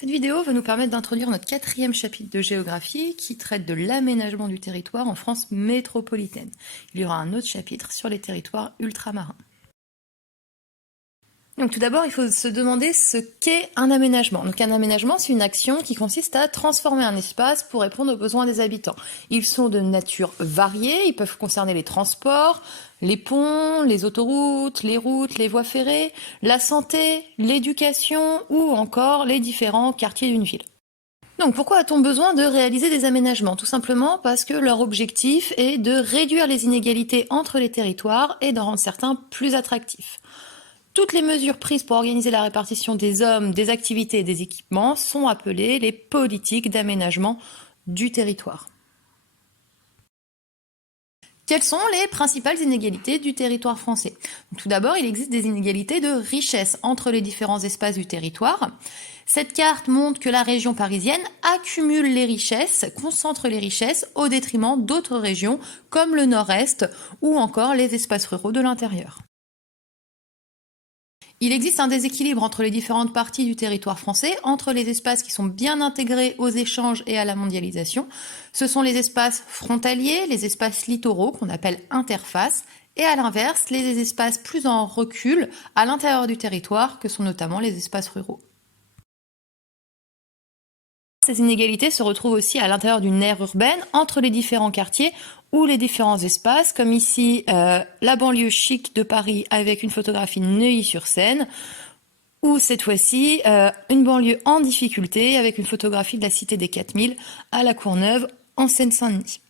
Cette vidéo va nous permettre d'introduire notre 4e chapitre de géographie qui traite de l'aménagement du territoire en France métropolitaine. Il y aura un autre chapitre sur les territoires ultramarins. Donc tout d'abord, il faut se demander ce qu'est un aménagement. Donc un aménagement, c'est une action qui consiste à transformer un espace pour répondre aux besoins des habitants. Ils sont de nature variée, ils peuvent concerner les transports, les ponts, les autoroutes, les routes, les voies ferrées, la santé, l'éducation ou encore les différents quartiers d'une ville. Donc pourquoi a-t-on besoin de réaliser des aménagements? Tout simplement parce que leur objectif est de réduire les inégalités entre les territoires et d'en rendre certains plus attractifs. Toutes les mesures prises pour organiser la répartition des hommes, des activités et des équipements sont appelées les politiques d'aménagement du territoire. Quelles sont les principales inégalités du territoire français? Tout d'abord, il existe des inégalités de richesse entre les différents espaces du territoire. Cette carte montre que la région parisienne accumule les richesses, concentre les richesses au détriment d'autres régions comme le nord-est ou encore les espaces ruraux de l'intérieur. Il existe un déséquilibre entre les différentes parties du territoire français, entre les espaces qui sont bien intégrés aux échanges et à la mondialisation. Ce sont les espaces frontaliers, les espaces littoraux qu'on appelle interfaces, et à l'inverse, les espaces plus en recul à l'intérieur du territoire, que sont notamment les espaces ruraux. Ces inégalités se retrouvent aussi à l'intérieur d'une aire urbaine, entre les différents quartiers ou les différents espaces, comme ici la banlieue chic de Paris avec une photographie de Neuilly-sur-Seine, ou cette fois-ci une banlieue en difficulté avec une photographie de la cité des 4000 à la Courneuve en Seine-Saint-Denis.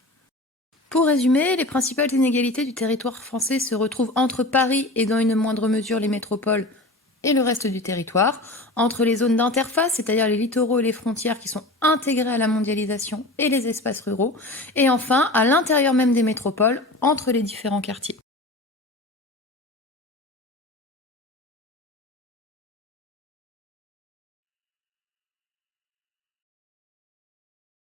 Pour résumer, les principales inégalités du territoire français se retrouvent entre Paris et dans une moindre mesure les métropoles et le reste du territoire, entre les zones d'interface, c'est-à-dire les littoraux et les frontières qui sont intégrés à la mondialisation et les espaces ruraux, et enfin à l'intérieur même des métropoles, entre les différents quartiers.